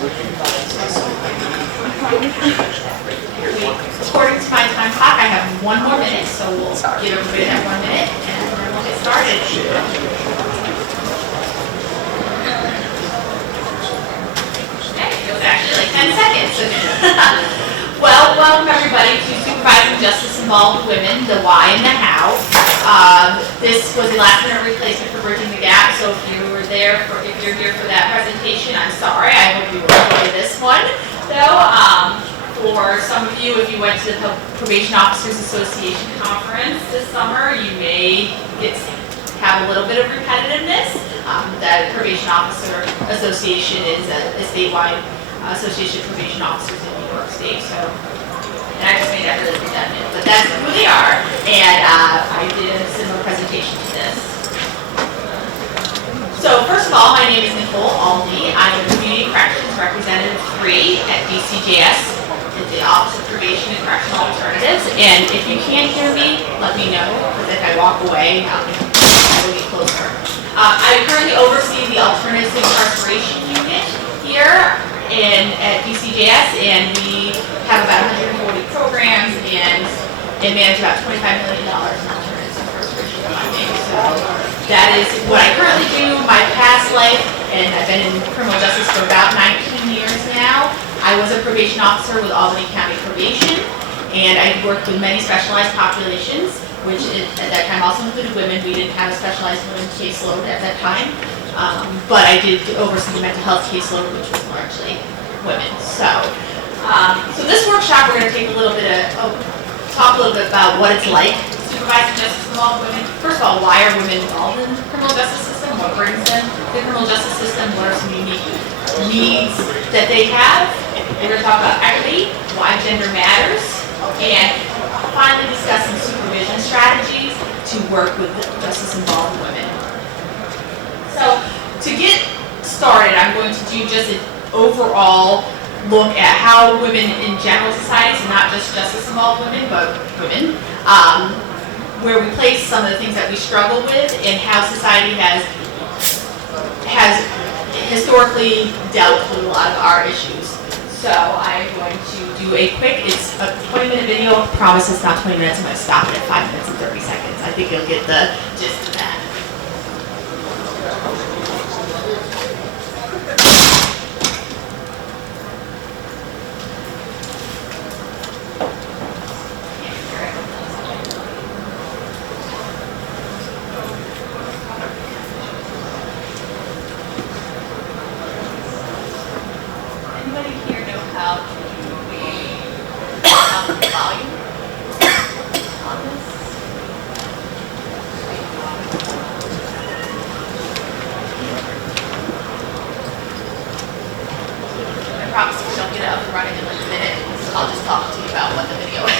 According to my time clock, I have 1 more minute, so we'll give everybody that 1 minute, and then we'll get started. Okay, it was actually like 10 seconds. Well, welcome everybody to Supervising Justice-Involved Women, the why and the how. This was a last-minute replacement for Bridging the Gap, so if you're here for that presentation, I'm sorry. I hope you will enjoy this one, though. For some of you, if you went to the Probation Officers Association conference this summer, you may have a little bit of repetitiveness. The Probation Officer Association is a statewide association of probation officers in New York State. So, and I just made that really redundant, but that's who they are. And I did a similar presentation to this. So first of all, my name is Nicole Aldi. I'm a Community Corrections Representative 3 at DCJS, at the Office of Probation and Correctional Alternatives. And if you can't hear me, let me know, because if I walk away, I will get closer. I currently oversee the Alternatives Incarceration Unit here at DCJS, and we have about 140 programs and manage about $25 million in alternatives incarceration funding. So that is what I currently do. My past life, and I've been in criminal justice for about 19 years now. I was a probation officer with Albany County Probation, and I worked with many specialized populations, which at that time also included women. We didn't have a specialized women's caseload at that time. But I did oversee the mental health caseload, which was largely women. So this workshop, we're going to talk a little bit about what it's like supervising justice-involved women. First of all, why are women involved in the criminal justice system? What brings them to the criminal justice system? What are some unique needs that they have? We're going to talk about equity, why gender matters, and finally discuss some supervision strategies to work with justice-involved women. So to get started, I'm going to do just an overall look at how women in general societies, not just justice-involved women, but women, where we place some of the things that we struggle with and how society has historically dealt with a lot of our issues. So I'm going to do it's a 20-minute video. I promise it's not 20 minutes. I'm going to stop it at 5 minutes and 30 seconds. I think you'll get the gist of that. Anybody here know how to up the volume on this? I promise we don't get it up and running in like a minute. So I'll just talk to you about what the video is.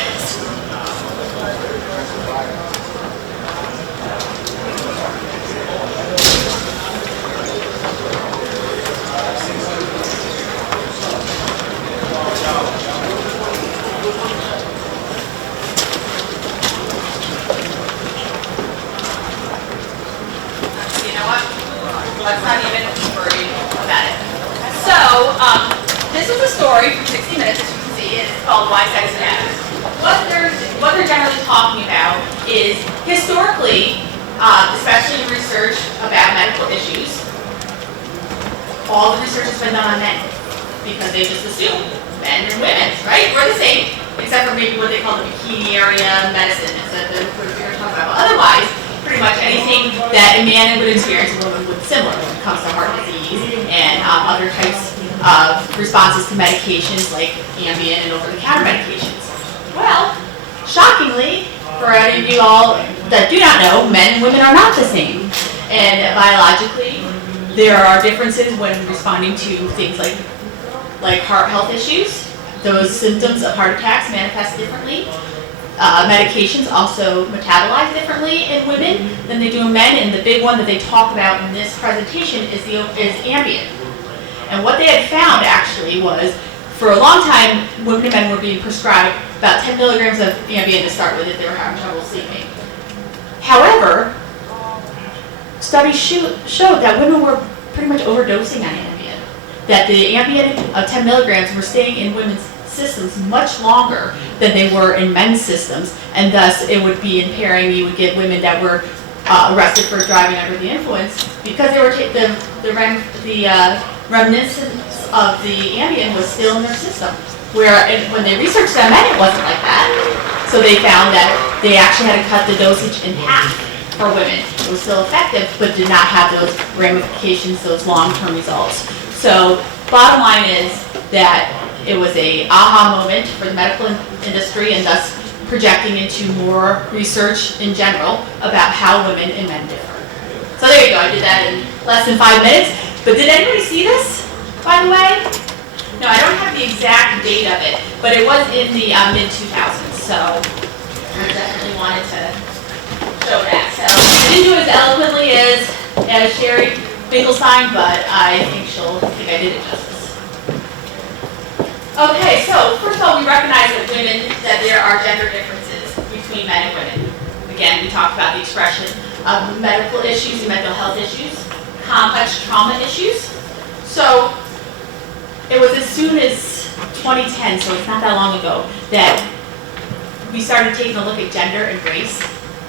Let's not even worry about it. So, this is a story from 60 Minutes, as you can see, and it's called Why Sex Matters. What they're generally talking about is, historically, especially in research about medical issues, all the research has been done on men, because they just assume men and women, right? We're the same, except for maybe what they call the bikini area medicine, that we're going to talk about. But otherwise, pretty much anything that a man would experience, a woman would similar when it comes to heart disease and other types of responses to medications like Ambien and over-the-counter medications. Well, shockingly, for any of you all that do not know, men and women are not the same. And biologically, there are differences when responding to things like heart health issues. Those symptoms of heart attacks manifest differently. Medications also metabolize differently in women than they do in men, and the big one that they talk about in this presentation is Ambien. And what they had found actually was, for a long time, women and men were being prescribed about 10 milligrams of Ambien to start with if they were having trouble sleeping. However, studies showed that women were pretty much overdosing on Ambien. that the Ambien of 10 milligrams were staying in women's systems much longer than they were in men's systems, and thus it would be impairing. You would get women that were arrested for driving under the influence because they were the reminiscence of the Ambien was still in their system. Where when they researched that men, it wasn't like that. So they found that they actually had to cut the dosage in half for women. It was still effective, but did not have those ramifications, those long-term results. So bottom line is that it was a aha moment for the medical industry, and thus projecting into more research in general about how women and men differ. So there you go, I did that in less than 5 minutes. But did anybody see this, by the way? No, I don't have the exact date of it, but it was in the mid-2000s, so I definitely wanted to show that. So I didn't do it as eloquently as Sherry Finkelstein, but I think I did it justice. Okay, so first of all, we recognize that there are gender differences between men and women. Again, we talked about the expression of medical issues and mental health issues, complex trauma issues. So it was as soon as 2010, so it's not that long ago, that we started taking a look at gender and race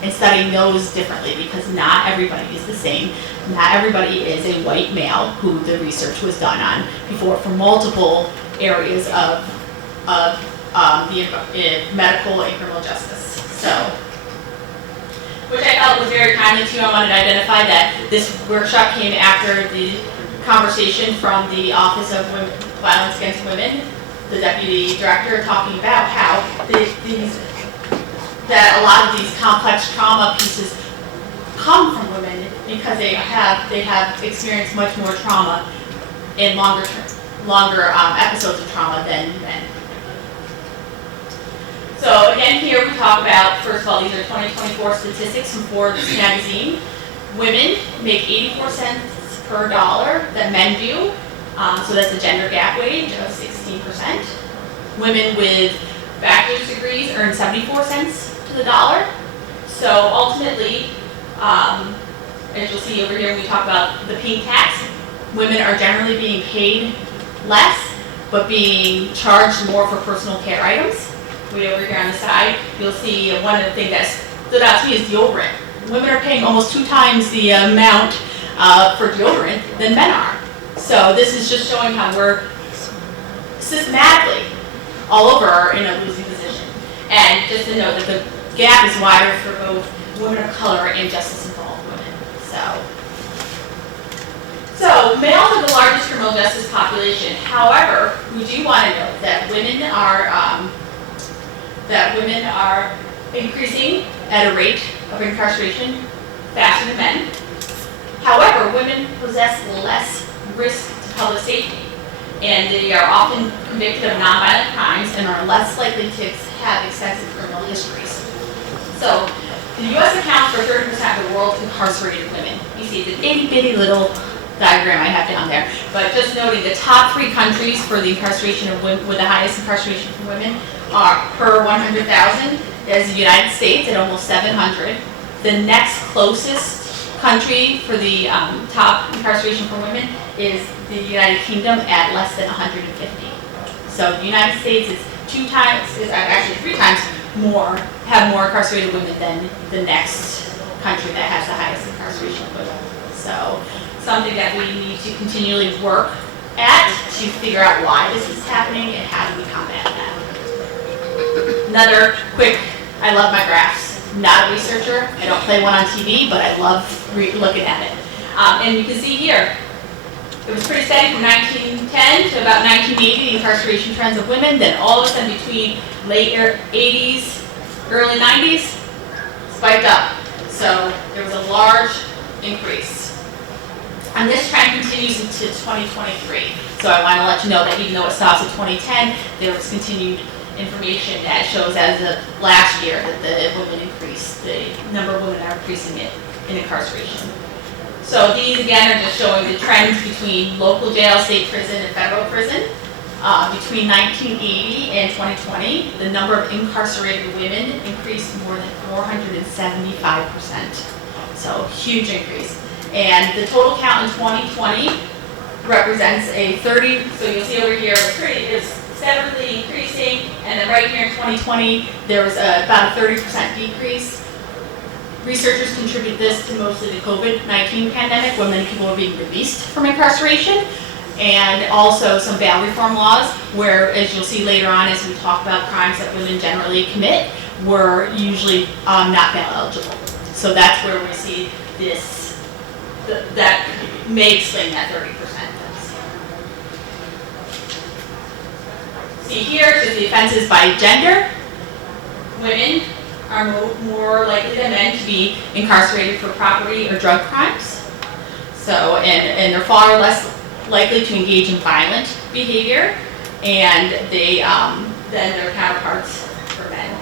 and studying those differently, because not everybody is the same. Not everybody is a white male who the research was done on before for multiple areas of the medical and criminal justice. So, which I felt was very timely too. I wanted to identify that this workshop came after the conversation from the Office of Violence Against Women, the deputy director, talking about how that a lot of these complex trauma pieces come from women because they have experienced much more trauma in longer episodes of trauma than men. So again, here we talk about, first of all, these are 2024 statistics from Forbes magazine. Women make 84 cents per dollar that men do. So that's a gender gap wage of 16%. Women with bachelor's degrees earn 74 cents to the dollar. So ultimately, as you'll see over here when we talk about the pink tax, women are generally being paid less, but being charged more for personal care items. Way over here on the side, you'll see one of the things that stood out to me is deodorant. Women are paying almost 2 times the amount for deodorant than men are. So this is just showing how we're systematically all over are in a losing position. And just to note that the gap is wider for both women of color and justice-involved women. So males are the largest criminal justice population. However, we do want to note that women are increasing at a rate of incarceration faster than men. However, women possess less risk to public safety, and they are often convicted of nonviolent crimes and are less likely to have extensive criminal histories. So the U.S. accounts for 30% of the world's incarcerated women. You see the itty-bitty little diagram I have down there, but just noting the top 3 countries for the incarceration of women, with the highest incarceration for women, are per 100,000 is the United States at almost 700. The next closest country for the top incarceration for women is the United Kingdom at less than 150. So the United States is 3 times more, have more incarcerated women than the next country that has the highest incarceration of women. So something that we need to continually work at to figure out why this is happening and how do we combat that. Another quick, I love my graphs. Not a researcher, I don't play one on TV, but I love looking at it. And you can see here, it was pretty steady from 1910 to about 1980, the incarceration trends of women. Then all of a sudden between late 80s, early 90s, spiked up. So there was a large increase. And this trend continues into 2023. So I want to let you know that even though it stops at 2010, there was continued information that shows as of last year that the number of women are increasing in incarceration. So these again are just showing the trends between local jail, state prison, and federal prison. Between 1980 and 2020, the number of incarcerated women increased more than 475%. So huge increase. And the total count in 2020 represents a 30, so you'll see over here, it's steadily increasing, and then right here in 2020, there was about a 30% decrease. Researchers contribute this to mostly the COVID-19 pandemic, when many people were being released from incarceration, and also some bail reform laws, where, as you'll see later on, as we talk about crimes that women generally commit, were usually not bail eligible. So that's where we see this, that may explain that 30%. See here, is the offenses by gender. Women are more likely than men to be incarcerated for property or drug crimes. So, and they're far less likely to engage in violent behavior, and they than their counterparts for men.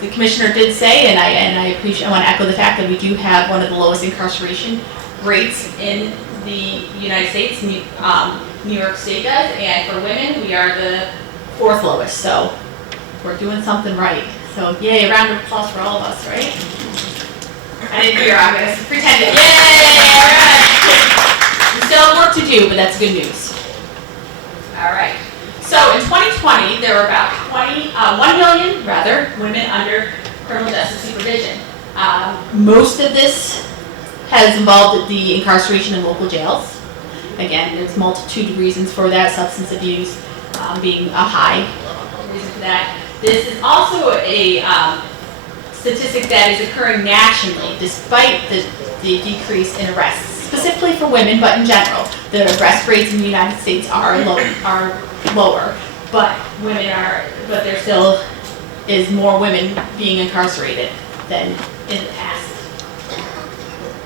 The commissioner did say, and I appreciate, I want to echo the fact that we do have one of the lowest incarceration rates in the United States. New York State does, and for women, we are the 4th lowest. So we're doing something right. So yay, a round of applause for all of us, right? I didn't hear, I'm going to pretend it. Yay! All right. We still have work to do, but that's good news. All right. So in 2020, there were about 1 million women under criminal justice supervision. Most of this has involved the incarceration in local jails. Again, there's a multitude of reasons for that, substance abuse being a high reason for that. This is also a statistic that is occurring nationally, despite the decrease in arrests, specifically for women, but in general. The arrest rates in the United States are lower, but there still is more women being incarcerated than in the past.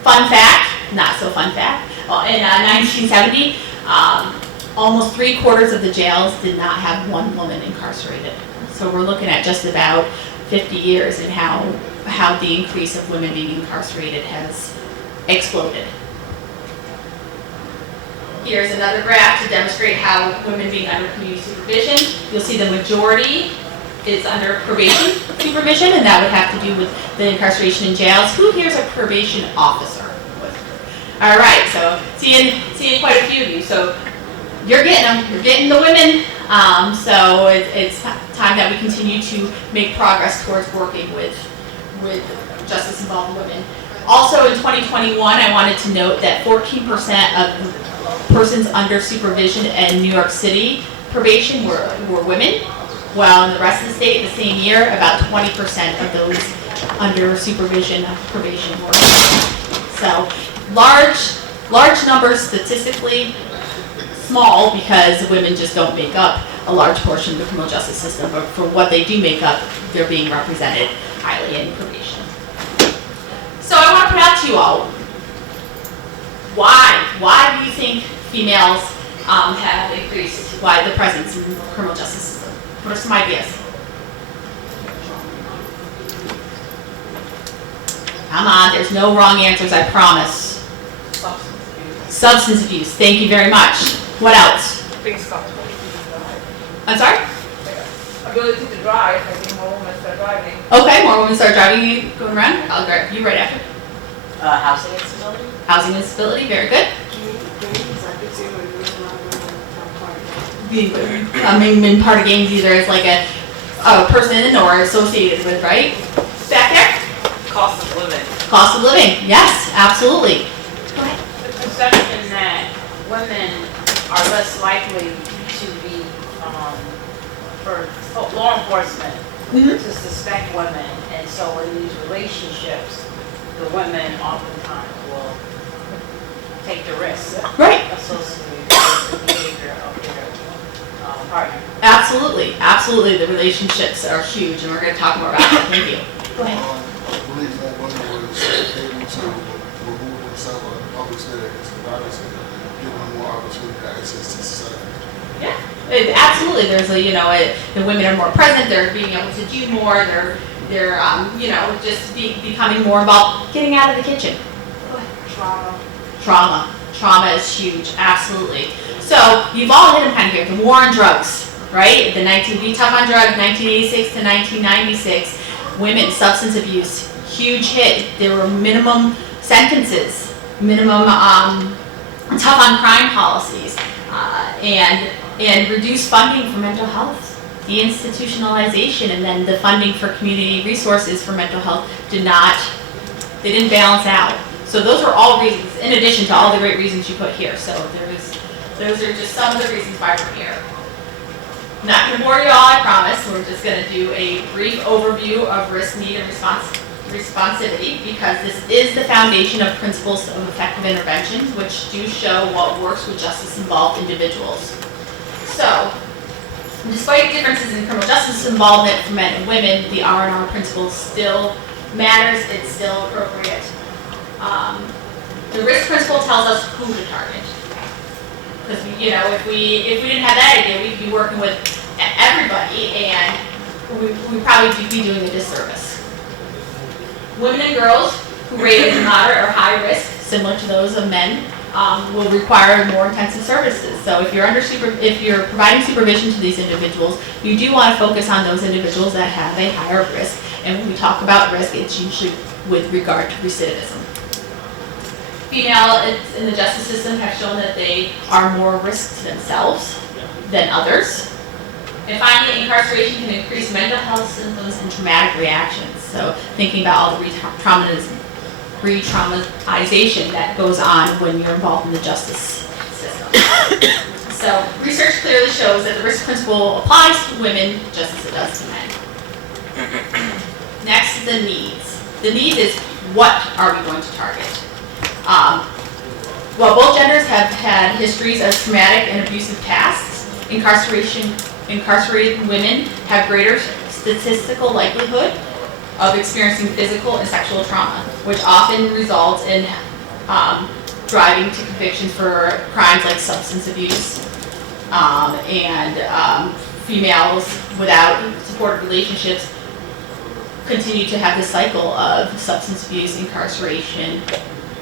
Fun fact, not so fun fact, in 1970, almost 3/4 of the jails did not have one woman incarcerated. So we're looking at just about 50 years and how the increase of women being incarcerated has exploded. Here's another graph to demonstrate how women being under community supervision. You'll see the majority is under probation supervision, and that would have to do with the incarceration in jails. Who here is a probation officer? All right, so seeing quite a few of you. So you're getting them. You're getting the women. So it's time that we continue to make progress towards working with justice-involved women. Also in 2021, I wanted to note that 14% of persons under supervision in New York City probation were women, while in the rest of the state the same year, about 20% of those under supervision probation were women. So large numbers statistically, small because women just don't make up a large portion of the criminal justice system, but for what they do make up, they're being represented highly in probation. So I want to put out to you all, why do you think females have increased, why the presence in the criminal justice system? What are some ideas? Come on, there's no wrong answers, I promise. Substance abuse, thank you very much. What else? I'm sorry? Ability to drive. I think more women start driving. Okay, more women start driving. You going around? I'll grab you right after. Housing instability. Housing instability, very good. Becoming in part of gangs either as like a person or associated with, right? Back there? Cost of living. Cost of living, yes, absolutely. Go ahead. The perception that women are less likely to be, for law enforcement, to suspect women, and so in these relationships, the women oftentimes will take the risk associated with the behavior of their partner. Absolutely, absolutely. The relationships are huge, and we're going to talk more about that. Thank you. Go ahead. I believe that women was able to remove themselves from public experience and violence and give them more opportunity to access to society. Yeah, absolutely. There's the women are more present. They're being able to do more. They're just becoming more involved, getting out of the kitchen. Go ahead. Trauma is huge. Absolutely. So you've all hit them kind of here. The war on drugs, right? We talk on drugs, 1986 to 1996. Women, substance abuse, huge hit. There were minimum sentences minimum tough on crime policies, and reduce funding for mental health. The institutionalization and then the funding for community resources for mental health they didn't balance out. So those are all reasons, in addition to all the great reasons you put here. So those are just some of the reasons why we're here. I'm not going to bore you all, I promise. We're just going to do a brief overview of risk, need, and responsivity, because this is the foundation of principles of effective interventions, which do show what works with justice-involved individuals. So, despite differences in criminal justice involvement for men and women, the R&R principle still matters, it's still appropriate. The risk principle tells us who to target. Because if we didn't have that idea, we'd be working with everybody, and we'd probably be doing a disservice. Women and girls who rate as moderate or high risk, similar to those of men, will require more intensive services. So if you're providing supervision to these individuals, you do want to focus on those individuals that have a higher risk. And when we talk about risk, it's usually with regard to recidivism. Female in the justice system have shown that they are more risk to themselves than others. And finally, incarceration can increase mental health symptoms and traumatic reactions. So thinking about all the re-traumatization that goes on when you're involved in the justice system. So research clearly shows that the risk principle applies to women just as it does to men. Next is the needs. The need is, what are we going to target? While both genders have had histories of traumatic and abusive pasts, incarcerated women have greater statistical likelihood of experiencing physical and sexual trauma, which often results in driving to convictions for crimes like substance abuse, and females without supportive relationships continue to have this cycle of substance abuse, incarceration,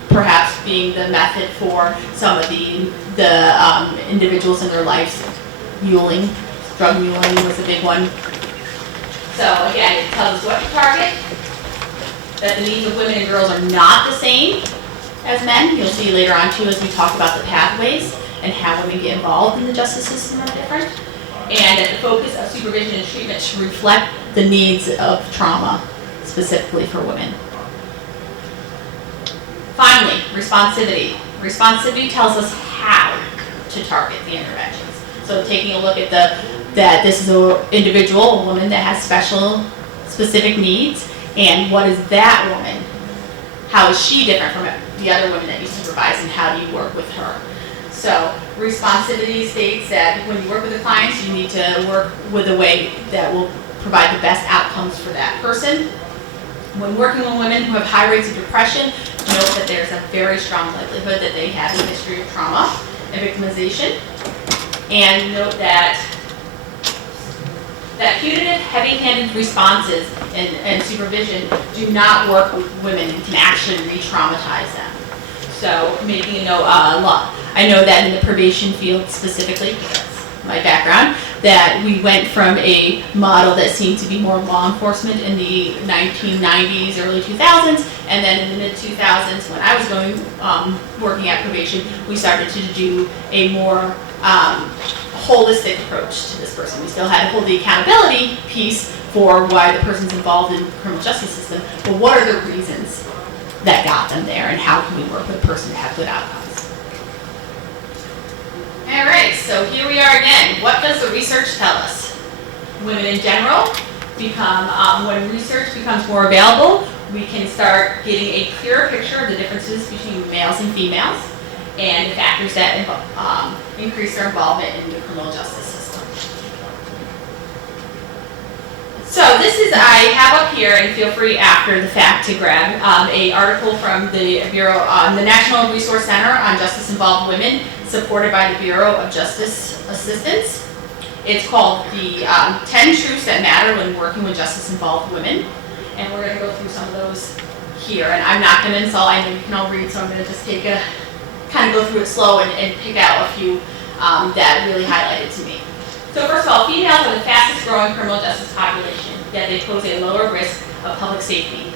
perhaps being the method for some of the individuals in their lives. Drug muling was a big one. So again, it tells us what to target, that the needs of women and girls are not the same as men. You'll see later on too, as we talk about the pathways and how women get involved in the justice system are different. And that the focus of supervision and treatment should reflect the needs of trauma, specifically for women. Finally, responsivity. Responsivity tells us how to target the interventions. So taking a look at that this is an individual, a woman that has specific needs, and what is that woman? How is she different from the other women that you supervise, and how do you work with her? So responsivity states that when you work with the clients, you need to work with a way that will provide the best outcomes for that person. When working with women who have high rates of depression, note that there's a very strong likelihood that they have a history of trauma and victimization. And note that punitive, heavy-handed responses and supervision do not work with women and can actually re-traumatize them. So making a note, I know that in the probation field specifically, that's my background, that we went from a model that seemed to be more law enforcement in the 1990s, early 2000s, and then in the mid-2000s when I was working at probation, we started to do a more holistic approach to this person. We still had to hold the accountability piece for why the person's involved in the criminal justice system, but what are the reasons that got them there, and how can we work with a person to have good outcomes? All right, so here we are again. What does the research tell us? Women in general become, when research becomes more available, we can start getting a clearer picture of the differences between males and females and the factors that increase their involvement in the criminal justice system. So this is, I have up here, and feel free after the fact to grab a article from the Bureau, the National Resource Center on Justice Involved Women, supported by the Bureau of Justice Assistance. It's called the 10 Truths That Matter When Working with Justice Involved Women. And we're going to go through some of those here. And I'm not going to insult, I know you can all read, so I'm going to just kind of go through it slow and pick out a few that really highlighted to me. So first of all, females are the fastest growing criminal justice population, yet they pose a lower risk of public safety.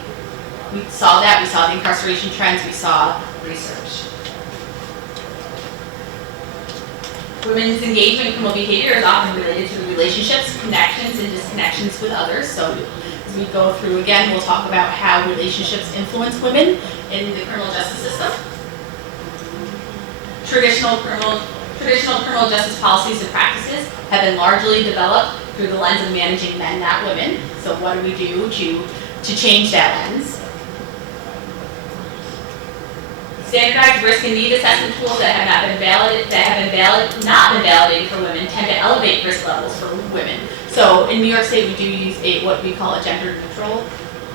We saw that, we saw the incarceration trends, we saw research. Women's engagement in criminal behavior is often related to relationships, connections, and disconnections with others. So as we go through again, we'll talk about how relationships influence women in the criminal justice system. Traditional criminal justice policies and practices have been largely developed through the lens of managing men, not women. So what do we do to change that lens? Standardized risk and need assessment tools that have not been validated for women tend to elevate risk levels for women. So in New York State, we do use what we call a gender neutral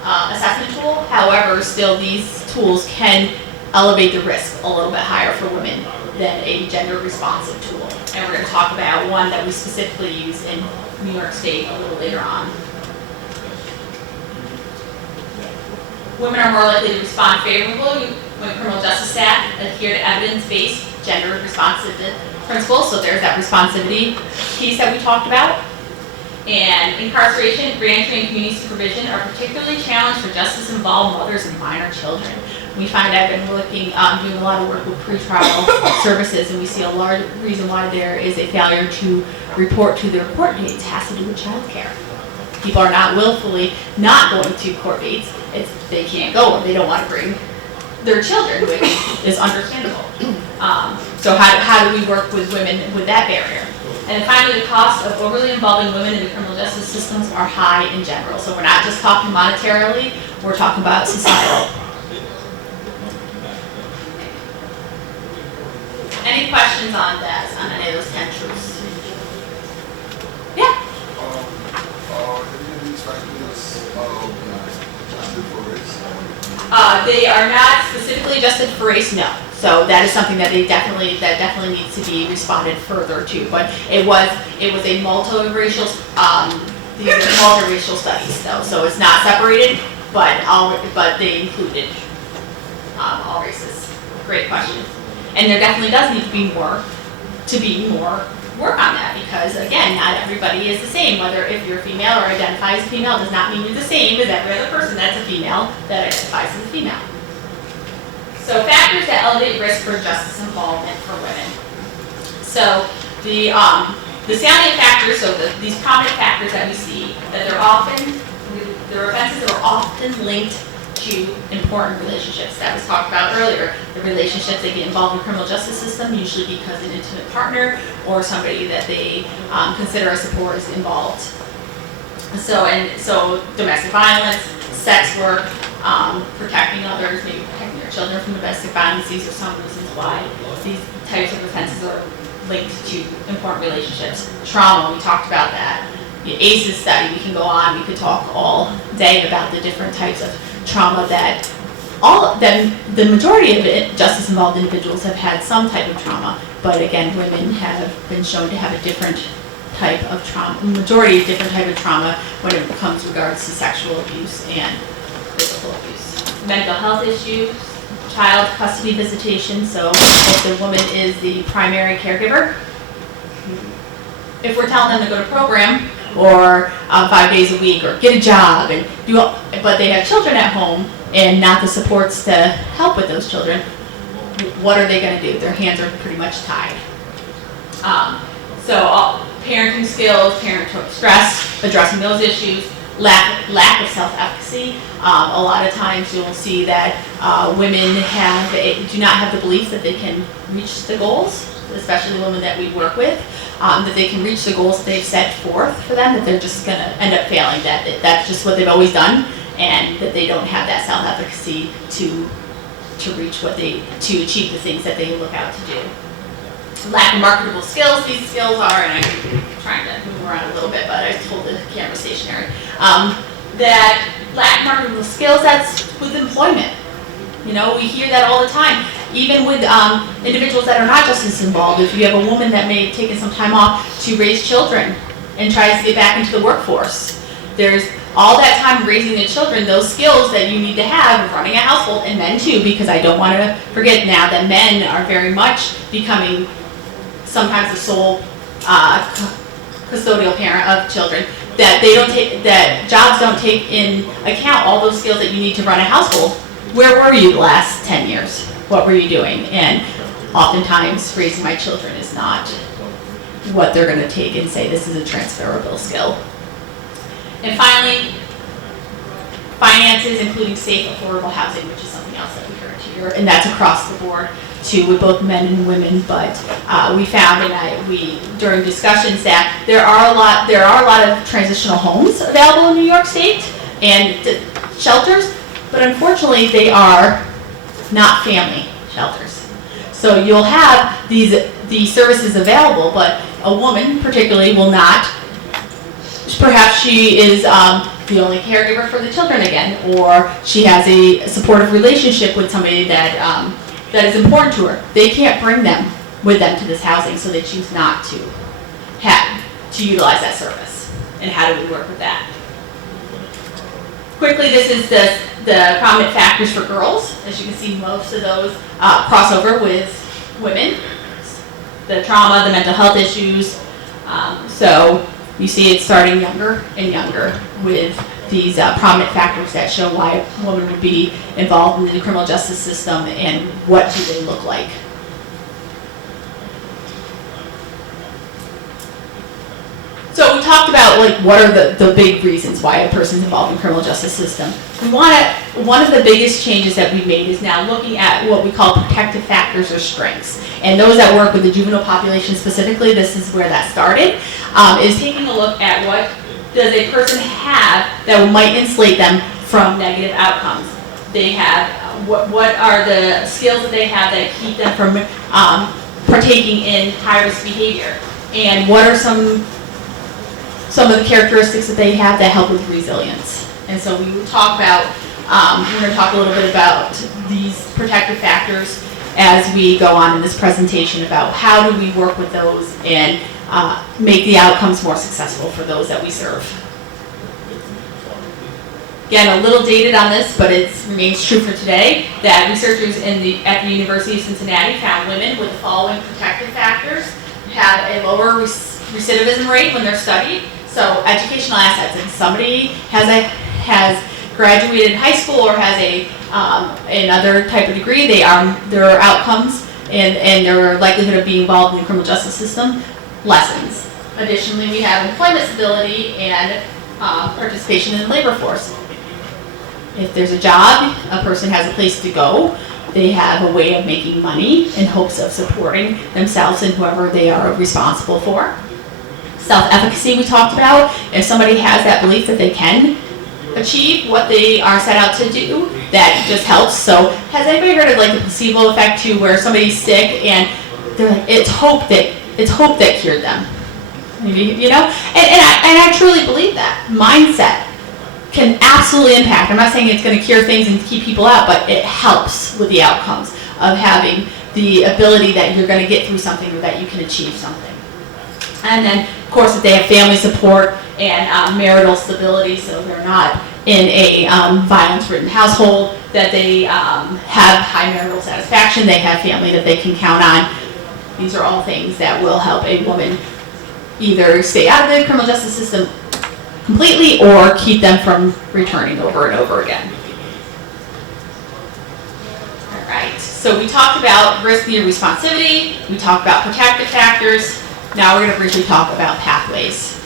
assessment tool. However, still these tools can elevate the risk a little bit higher for women than a gender responsive tool. And we're going to talk about one that we specifically use in New York State a little later on. Women are more likely to respond favorably when criminal justice staff adhere to evidence-based gender responsive principles. So there's that responsivity piece that we talked about. And incarceration, reentry, and community supervision are particularly challenged for justice-involved mothers and minor children. We find I've been doing a lot of work with pretrial services, and we see a large reason why there is a failure to report to their court dates has to do with child care. People are not willfully not going to court dates. They can't go or they don't want to bring their children, which is understandable. So how do we work with women with that barrier? And then finally, the costs of overly involving women in the criminal justice systems are high in general. So we're not just talking monetarily, we're talking about societal. Any questions on that, on any of those 10 truths? Yeah? Any of these factors adjusted for race? They are not specifically adjusted for race, no. So that is something that definitely needs to be responded further to. But it was a multiracial these are multiracial studies though. So it's not separated, but they included all races. Great question. And there definitely does need to be more work on that, because again, not everybody is the same. Whether if you're female or identify as female does not mean you're the same as every other person that's a female that identifies as a female. So factors that elevate risk for justice involvement for women. So the salient factors, so these prominent factors that we see, that there are offenses that are often linked to important relationships that was talked about earlier. The relationships that get involved in the criminal justice system, usually because an intimate partner or somebody that they consider a support is involved. So domestic violence, sex work, protecting others, maybe protecting your children from domestic violence. These are some reasons why these types of offenses are linked to important relationships. Trauma, we talked about that. The ACEs study, we can go on, we could talk all day about the different types of trauma that the majority of it, justice involved individuals have had some type of trauma, but again, women have been shown to have a different type of trauma, majority of different type of trauma when it comes regards to sexual abuse and physical abuse. Mental health issues, child custody visitation, so if the woman is the primary caregiver, if we're telling them to go to program or 5 days a week or get a job and but they have children at home and not the supports to help with those children, what are they going to do? Their hands are pretty much tied. Parenting skills, parental stress, addressing those issues, lack of self-efficacy. A lot of times you'll see that women do not have the belief that they can reach the goals, especially the women that we work with, that they can reach the goals that they've set forth for them, that they're just going to end up failing, that's just what they've always done, and that they don't have that self-efficacy to achieve the things that they look out to do. Lack of marketable skills. These skills are, and I'm trying to move around a little bit, but I told the camera stationary, that lack of marketable skills, that's with employment. You know, we hear that all the time. Even with individuals that are not justice involved, if you have a woman that may have taken some time off to raise children and tries to get back into the workforce, there's all that time raising the children, those skills that you need to have running a household, and men too, because I don't want to forget now that men are very much becoming sometimes the sole custodial parent of children, that jobs don't take in account all those skills that you need to run a household. Where were you the last 10 years? what were you doing? And oftentimes raising my children is not what they're going to take and say this is a transferable skill. And finally, finances, including safe, affordable housing, which is something else that we heard here, and that's across the board too, with both men and women. But we found, and we during discussions, that there are a lot of transitional homes available in New York State and shelters, but unfortunately, they are not family shelters. So you'll have these services available, but a woman particularly will not. Perhaps she is the only caregiver for the children again, or she has a supportive relationship with somebody that is important to her. They can't bring them with them to this housing, so they choose not to utilize that service. And how do we work with that? Quickly, this is the prominent factors for girls. As you can see, most of those crossover with women. The trauma, the mental health issues. So you see it starting younger and younger with these prominent factors that show why a woman would be involved in the criminal justice system and what do they look like. So we talked about what are the big reasons why a person's involved in the criminal justice system. One of the biggest changes that we've made is now looking at what we call protective factors or strengths. And those that work with the juvenile population specifically, this is where that started, is taking a look at what does a person have that might insulate them from negative outcomes. They have, what are the skills that they have that keep them from partaking in high-risk behavior? And what are some of the characteristics that they have that help with resilience? And so we will talk about, we're going to talk a little bit about these protective factors as we go on in this presentation about how do we work with those and make the outcomes more successful for those that we serve. Again, a little dated on this, but it remains true for today, that researchers at the University of Cincinnati found women with the following protective factors have a lower recidivism rate when they're studied. So educational assets, if somebody has graduated high school or has another type of degree, their outcomes and their likelihood of being involved in the criminal justice system lessens. Additionally, we have employment stability and participation in the labor force. If there's a job, a person has a place to go. They have a way of making money in hopes of supporting themselves and whoever they are responsible for. Self-efficacy we talked about. If somebody has that belief that they can achieve what they are set out to do, that just helps. So has anybody heard of the placebo effect too, where somebody's sick and they're like, it's hope that cured them? Maybe, and I truly believe that. Mindset can absolutely impact. I'm not saying it's going to cure things and keep people out, but it helps with the outcomes of having the ability that you're going to get through something or that you can achieve something. And then, of course, if they have family support and marital stability, so they're not in a violence-ridden household, that they have high marital satisfaction, they have family that they can count on. These are all things that will help a woman either stay out of the criminal justice system completely or keep them from returning over and over again. All right, so we talked about risk and responsivity, we talked about protective factors. Now we're going to briefly talk about pathways.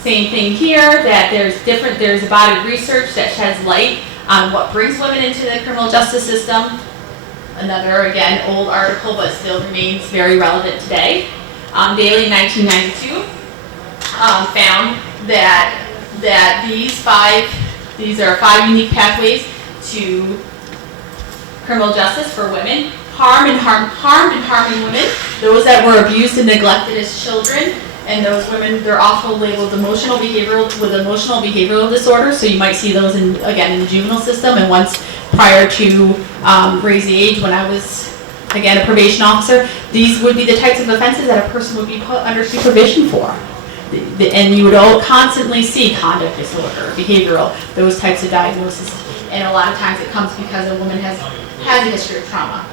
Same thing here, that there's a body of research that sheds light on what brings women into the criminal justice system. Another, again, old article, but still remains very relevant today. Daly in 1992 found that these are five unique pathways to criminal justice for women. Harmed and harming women, those that were abused and neglected as children, and those women, they're often labeled emotional behavioral disorders, so you might see those in the juvenile system. And once prior to raise the age, when I was, again, a probation officer, these would be the types of offenses that a person would be put under supervision for. And you would constantly see conduct disorder, behavioral, those types of diagnoses. And a lot of times it comes because a woman has a history of trauma.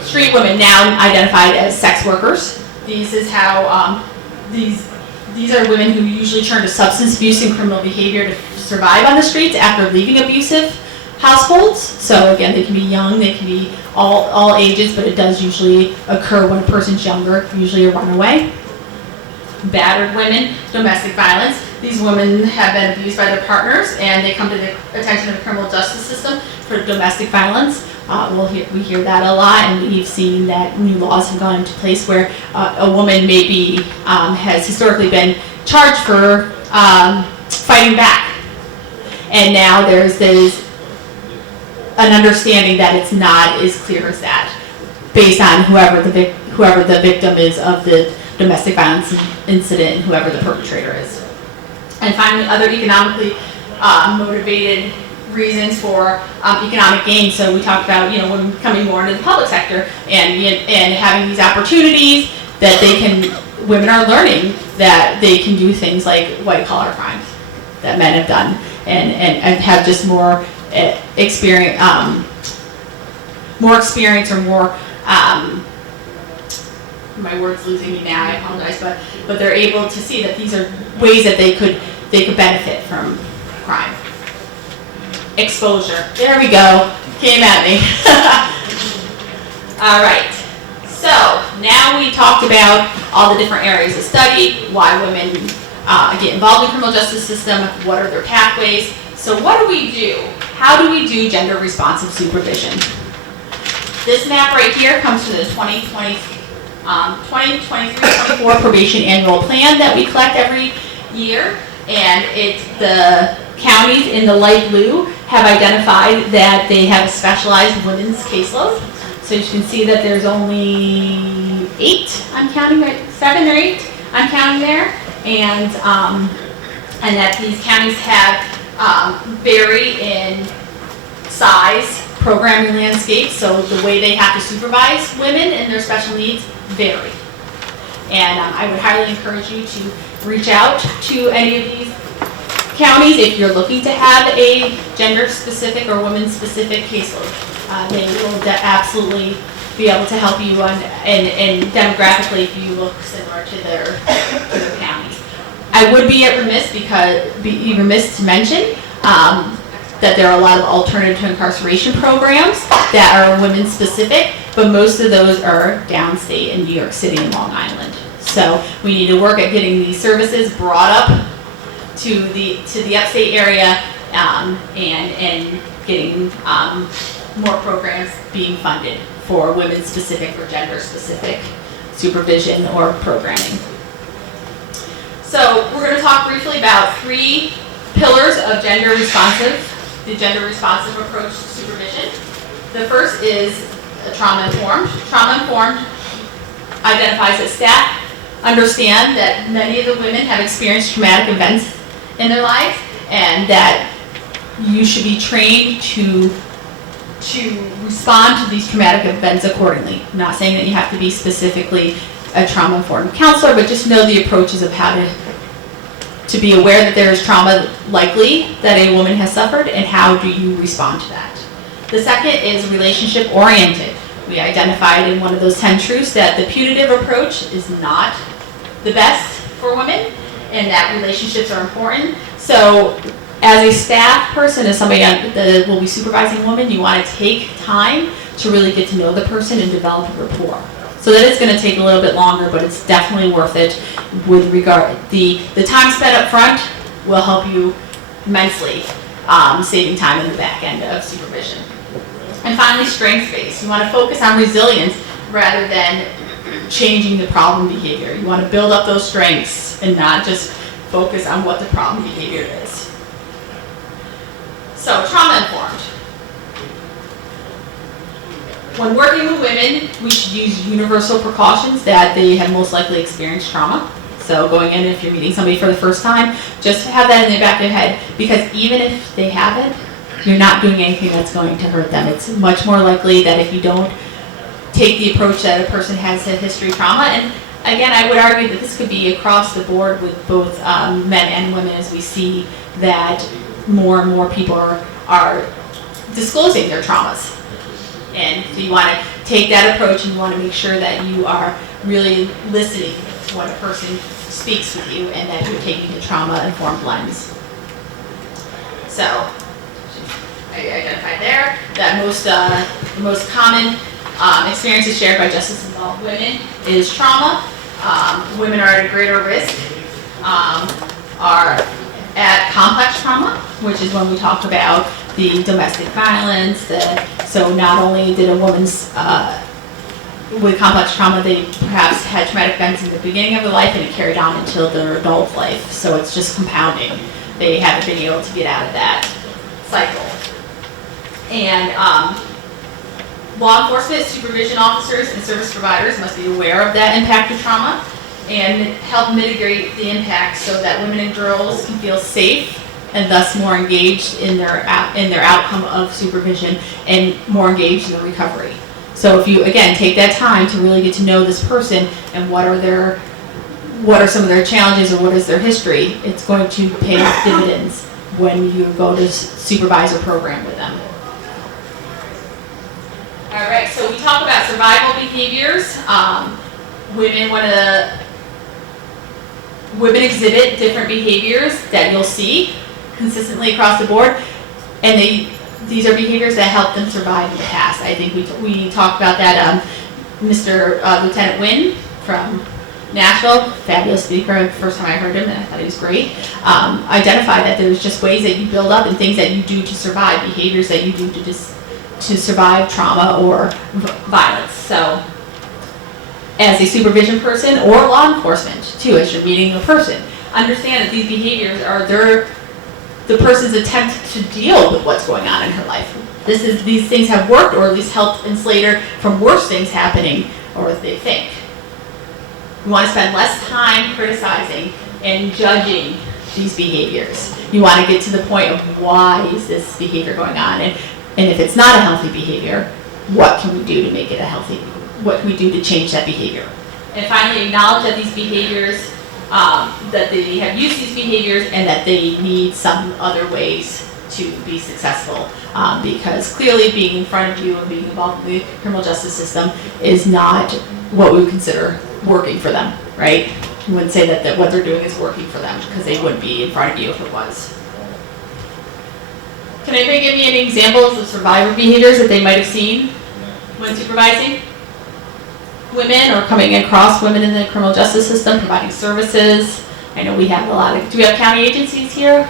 Street women now identified as sex workers. These is how these are women who usually turn to substance abuse and criminal behavior to survive on the streets after leaving abusive households. So again, they can be young, they can be all ages, but it does usually occur when a person's younger, usually a runaway. Battered women, domestic violence. These women have been abused by their partners, and they come to the attention of the criminal justice system for domestic violence. We hear that a lot, and we've seen that new laws have gone into place where a woman maybe has historically been charged for fighting back. And now there's an understanding that it's not as clear as that, based on whoever the victim is of the domestic violence incident and whoever the perpetrator is. And finally, other economically motivated reasons for economic gain. So we talked about, women coming more into the public sector and having these opportunities that women are learning that they can do things like white collar crimes that men have done and have just more experience or more, my word's losing me now, I apologize, but they're able to see that these are ways that they could benefit from crime. Exposure. There we go. Came at me. All right. So now we talked about all the different areas of study, why women get involved in the criminal justice system, what are their pathways. So what do we do? How do we do gender responsive supervision? This map right here comes from the 2023-24 probation annual plan that we collect every year, and the counties in the light blue have identified that they have a specialized women's caseload. So you can see that there's only 8, I'm counting, right? 7 or 8, I'm counting there, and that these counties have vary in size, programming landscape, so the way they have to supervise women and their special needs vary. And I would highly encourage you to reach out to any of these counties if you're looking to have a gender-specific or women-specific caseload. They will absolutely be able to help you and demographically if you look similar to their counties. I would be remiss to mention that there are a lot of alternative to incarceration programs that are women-specific, but most of those are downstate in New York City and Long Island. So we need to work at getting these services brought up to the upstate area and getting more programs being funded for women-specific or gender-specific supervision or programming. So we're going to talk briefly about 3 pillars of the gender responsive approach to supervision. The first is trauma-informed. Trauma-informed identifies that staff understand that many of the women have experienced traumatic events in their lives and that you should be trained to respond to these traumatic events accordingly. I'm not saying that you have to be specifically a trauma-informed counselor, but just know the approaches of how to be aware that there is trauma likely that a woman has suffered and how do you respond to that. The second is relationship-oriented. We identified in one of those 10 truths that the punitive approach is not the best for women and that relationships are important. So as a staff person, as somebody that will be supervising a woman, you want to take time to really get to know the person and develop a rapport. So that is going to take a little bit longer, but it's definitely worth it with regard, the time spent up front will help you immensely, saving time in the back end of supervision. And finally, strengths-based. You want to focus on resilience rather than changing the problem behavior. You want to build up those strengths and not just focus on what the problem behavior is. So, trauma-informed. When working with women, we should use universal precautions that they have most likely experienced trauma. So going in, if you're meeting somebody for the first time, just have that in the back of your head, because even if they haven't, you're not doing anything that's going to hurt them. It's much more likely that if you don't take the approach that a person has a history of trauma, and again, I would argue that this could be across the board with both men and women, as we see that more and more people are disclosing their traumas. And so you want to take that approach and you want to make sure that you are really listening to when a person speaks with you and that you're taking a trauma-informed lens. So, I I identified there, that the most common experiences shared by justice-involved women is trauma. Women are at a greater risk, are at complex trauma, which is when we talk about the domestic violence. So not only did a woman's with complex trauma, they perhaps had traumatic events in the beginning of their life and it carried on until their adult life. So it's just compounding. They haven't been able to get out of that cycle. And law enforcement, supervision officers, and service providers must be aware of that impact of trauma and help mitigate the impact so that women and girls can feel safe and thus more engaged in their outcome of supervision and more engaged in the recovery. So if you, again, take that time to really get to know this person and what are some of their challenges or what is their history, it's going to pay off dividends when you go to supervisor program with them. All right, so we talk about survival behaviors. Women exhibit different behaviors that you'll see consistently across the board, and these are behaviors that help them survive in the past. I think we talked about that. Mr. Lieutenant Wynn from Nashville, fabulous speaker. The first time I heard him, and I thought he was great. Identified that there's just ways that you build up and things that you do to survive, behaviors that you do to survive trauma or violence. So, as a supervision person or law enforcement too, as you're meeting a person, understand that these behaviors are the person's attempt to deal with what's going on in her life. These things have worked, or at least helped insulate her from worse things happening, or they think. You want to spend less time criticizing and judging these behaviors. You want to get to the point of why is this behavior going on, and if it's not a healthy behavior, what can we do to make it a healthy? What can we do to change that behavior? And finally, acknowledge that these behaviors, that they have used these behaviors and that they need some other ways to be successful. Because clearly being in front of you and being involved in the criminal justice system is not what we would consider working for them, right? You wouldn't say that what they're doing is working for them because they wouldn't be in front of you if it was. Can anybody give me any examples of survivor behaviors that they might have seen when supervising women or coming across women in the criminal justice system, providing services? I know we have do we have county agencies here?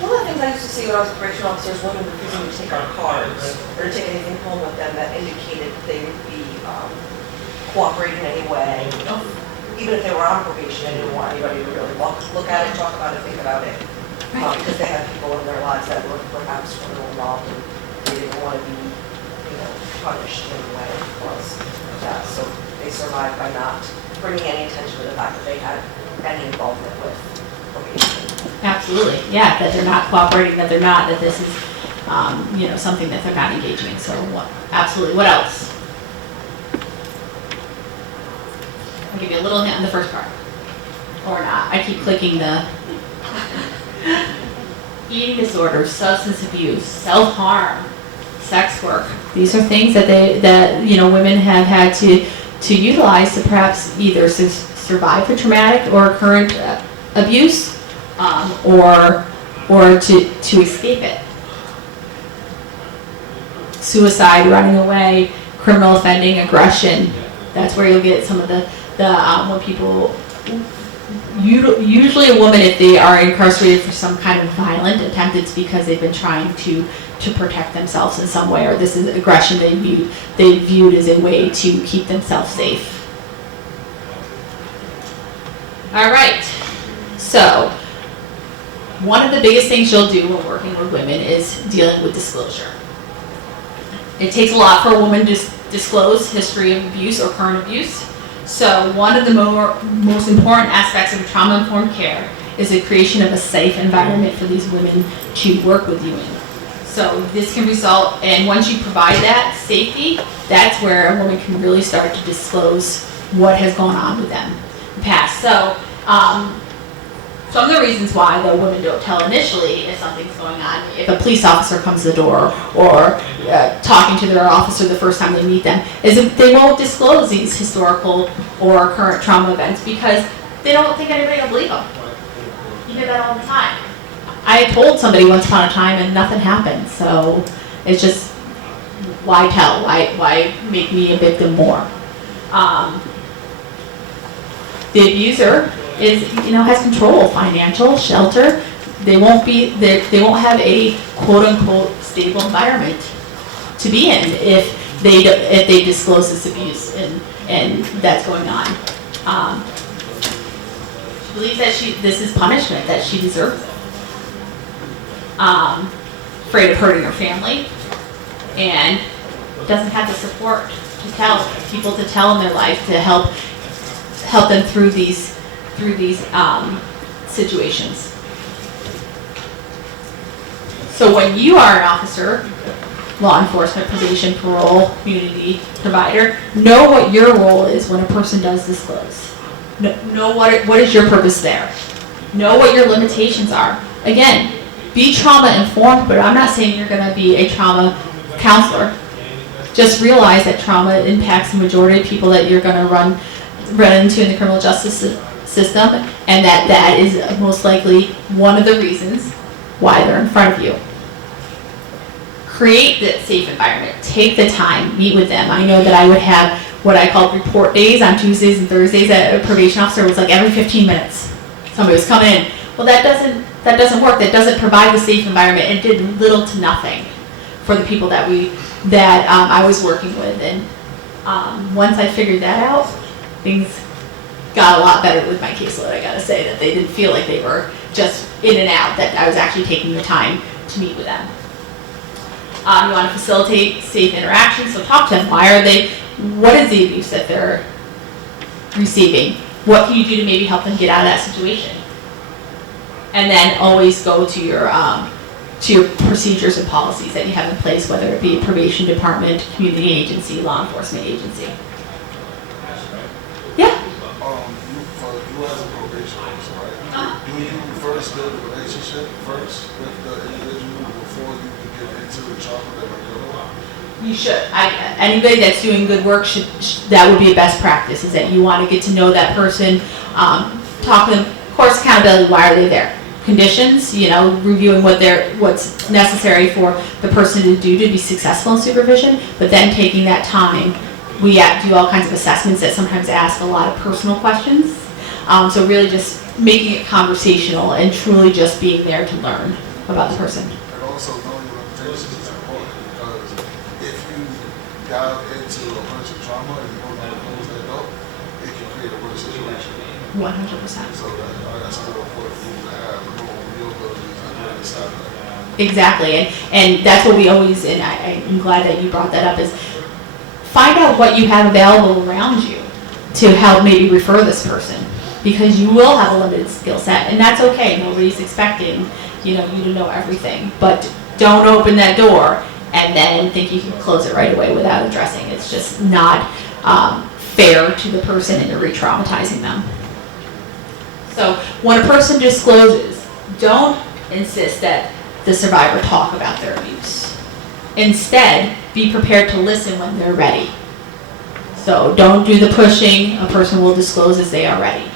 One of the things I used to see when I was a correctional officer is women refusing to take our cards or to take anything home with them that indicated they would be cooperating in any way. Even if they were on probation, they didn't want anybody to really look at it, talk about it, think about it. Because they had people in their lives that were perhaps criminal involved and they didn't want to be, punished in any way because of that. So they survived by not bringing any attention to the fact that they had any involvement with probation. Absolutely, yeah, that they're not cooperating, that this is, something that they're not engaging in. So absolutely, what else? I'll give you a little hint on the first part. Or not, I keep clicking the eating disorders, substance abuse, self-harm, sex work. These are things that women have had to utilize to perhaps either survive the traumatic or current abuse, or to escape it. Suicide, running away, criminal offending, aggression. That's where you'll get some of the when people. Usually a woman, if they are incarcerated for some kind of violent attempt, it's because they've been trying to protect themselves in some way, or this is aggression they viewed as a way to keep themselves safe. All right, so one of the biggest things you'll do when working with women is dealing with disclosure. It takes a lot for a woman to disclose history of abuse or current abuse. So one of the most important aspects of trauma-informed care is the creation of a safe environment for these women to work with you in. So this can result, and once you provide that safety, that's where a woman can really start to disclose what has gone on with them in the past. So some of the reasons why the women don't tell initially if something's going on, if a police officer comes to the door or talking to their officer the first time they meet them, is if they won't disclose these historical or current trauma events because they don't think anybody will believe them. You hear that all the time. I told somebody once upon a time and nothing happened, so it's just, why tell? Why make me a victim more? The abuser has control, financial, shelter. They won't have a quote unquote stable environment to be in if they disclose this abuse and that's going on. She believes that this is punishment, that she deserves it. Afraid of hurting her family, and doesn't have the support to tell people in their life to help them through these situations. So when you are an officer, law enforcement, probation, parole, community provider, know what your role is when a person does disclose. Know what is your purpose there. Know what your limitations are. Again, be trauma informed, but I'm not saying you're going to be a trauma counselor. Just realize that trauma impacts the majority of people that you're going to run into in the criminal justice system, and that is most likely one of the reasons why they're in front of you. Create that safe environment. Take the time, meet with them. I know that I would have what I called report days on Tuesdays and Thursdays at a probation officer. It was like every 15 minutes. Somebody was coming in. Well, that doesn't work. That doesn't provide the safe environment. It did little to nothing for the people that I was working with. And once I figured that out, things got a lot better with my caseload. I gotta say that they didn't feel like they were just in and out, that I was actually taking the time to meet with them. You want to facilitate safe interactions, so talk to them. What is the abuse that they're receiving? What can you do to maybe help them get out of that situation? And then always go to your procedures and policies that you have in place, whether it be a probation department, community agency, law enforcement agency. Yeah. You as a probation officer, right? Do you first build a relationship first with the individual before you can get into the trauma that might go on? You should. Anybody that's doing good work that would be a best practice, is that you want to get to know that person, talk to them. Of course, accountability. Why are they there? Conditions. Reviewing what's necessary for the person to do to be successful in supervision. But then taking that time, we do all kinds of assessments that sometimes ask a lot of personal questions. So really just making it conversational and truly just being there to learn about the person. And also knowing your limitations is important, because if you dive into a person's trauma and you don't know the rules that go, it can create a worse situation. 100%. So that's still important for you to have, your abilities and to stop that. Exactly, and that's what we always, and I'm glad that you brought that up, is find out what you have available around you to help maybe refer this person, because you will have a limited skill set, and that's okay. Nobody's expecting you to know everything, but don't open that door and then think you can close it right away without addressing. It's just not fair to the person, and you're re-traumatizing them. So when a person discloses, don't insist that the survivor talk about their abuse. Instead, be prepared to listen when they're ready. So don't do the pushing. A person will disclose as they are ready.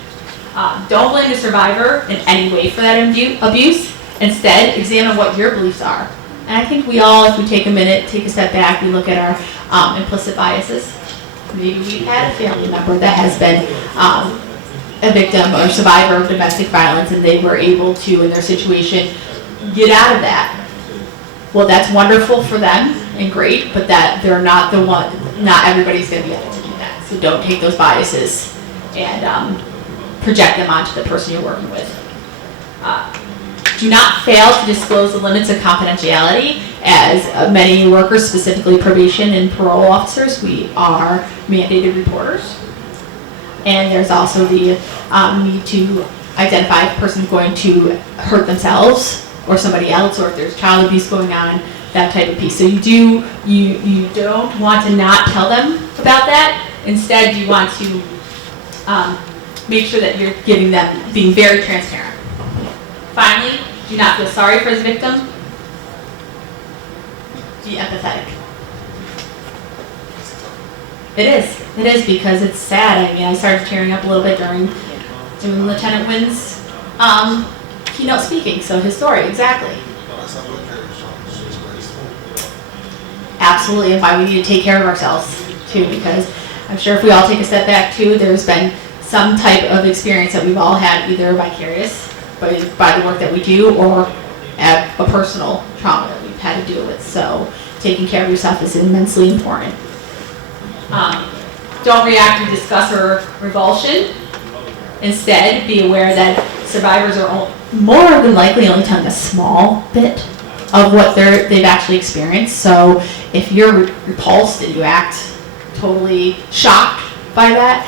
Don't blame the survivor in any way for that abuse. Instead, examine what your beliefs are. And I think we all, if we take a minute, take a step back, we look at our implicit biases. Maybe we've had a family member that has been a victim or survivor of domestic violence, and they were able to, in their situation, get out of that. Well, that's wonderful for them and great, but that they're not the one. Not everybody's going to be able to do that. So don't take those biases and project them onto the person you're working with. Do not fail to disclose the limits of confidentiality. As many workers, specifically probation and parole officers, we are mandated reporters. And there's also the need to identify if a person's going to hurt themselves or somebody else, or if there's child abuse going on, that type of piece. So you don't want to not tell them about that. Instead, you want to make sure that you're being very transparent. Finally, do not feel sorry for his victim. Be empathetic. It is because it's sad. I mean, I started tearing up a little bit during Lieutenant Wynn's keynote speaking, so his story, exactly. That's how good Carrie's trying to just graceful. Absolutely, and why we need to take care of ourselves too, because I'm sure if we all take a step back too, there's been some type of experience that we've all had, either vicarious by the work that we do, or a personal trauma that we've had to deal with. So taking care of yourself is immensely important. Don't react to disgust or revulsion. Instead, be aware that survivors are more than likely only telling a small bit of what they've actually experienced. So if you're repulsed and you act totally shocked by that,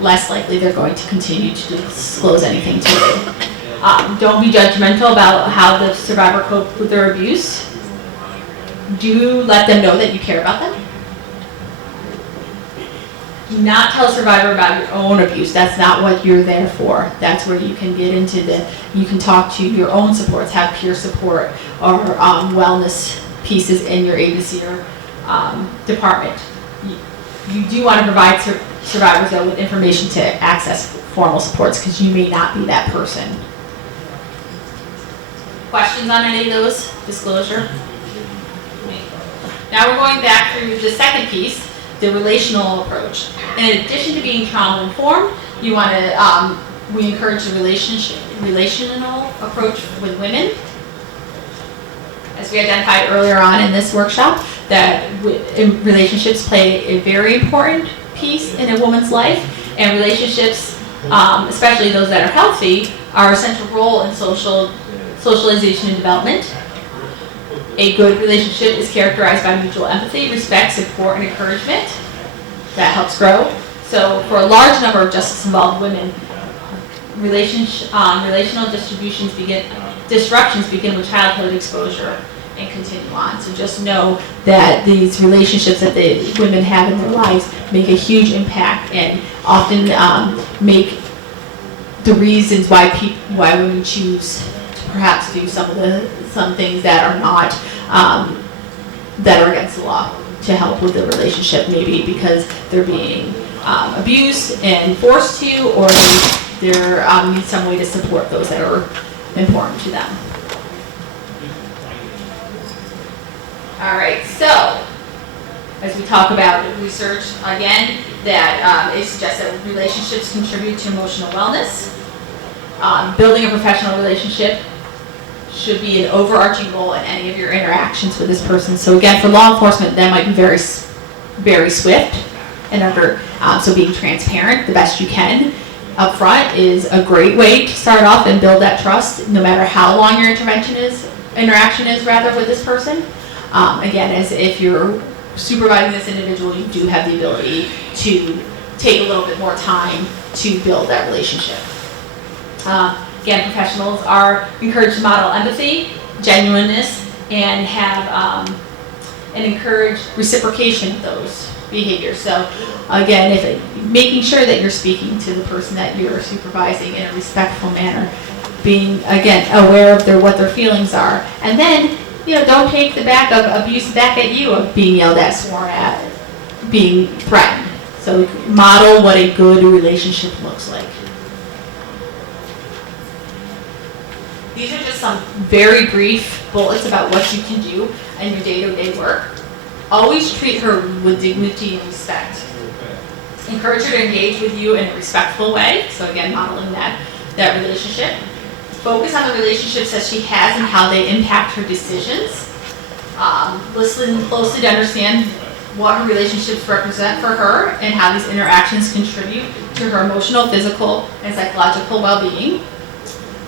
less likely they're going to continue to disclose anything to you. Don't be judgmental about how the survivor coped with their abuse. Do let them know that you care about them. Do not tell a survivor about your own abuse. That's not what you're there for. That's where you can get into you can talk to your own supports, have peer support or wellness pieces in your agency or department. You do want to provide survivors though with information to access formal supports, because you may not be that person. Questions on any of those? Disclosure? Now we're going back through the second piece, the relational approach. In addition to being trauma informed, you want to we encourage the relational approach with women. As we identified earlier on in this workshop, that relationships play a very important piece in a woman's life, and relationships, especially those that are healthy, are a central role in socialization and development. A good relationship is characterized by mutual empathy, respect, support, and encouragement. That helps grow. So for a large number of justice-involved women, relational disruptions begin with childhood exposure and continue on. So just know that these relationships that the women have in their lives make a huge impact, and often make the reasons why women choose to perhaps do some things that are not that are against the law to help with the relationship, maybe because they're being abused and forced to, or they need some way to support those that are important to them. All right, so as we talk about research again, that it suggests that relationships contribute to emotional wellness. Building a professional relationship should be an overarching goal in any of your interactions with this person. So again, for law enforcement, that might be very, very swift, and so being transparent the best you can up front is a great way to start off and build that trust, no matter how long your interaction is with this person. Again, as if you're supervising this individual, you do have the ability to take a little bit more time to build that relationship. Again, professionals are encouraged to model empathy, genuineness, and have and encourage reciprocation of those behaviors. So again, making sure that you're speaking to the person that you're supervising in a respectful manner, being again aware of what their feelings are, and then don't take the back of abuse back at you of being yelled at, sworn at, being threatened. So model what a good relationship looks like. These are just some very brief bullets about what you can do in your day-to-day work. Always treat her with dignity and respect. Encourage her to engage with you in a respectful way. So again, modeling that relationship. Focus on the relationships that she has and how they impact her decisions. Listen closely to understand what her relationships represent for her and how these interactions contribute to her emotional, physical, and psychological well-being.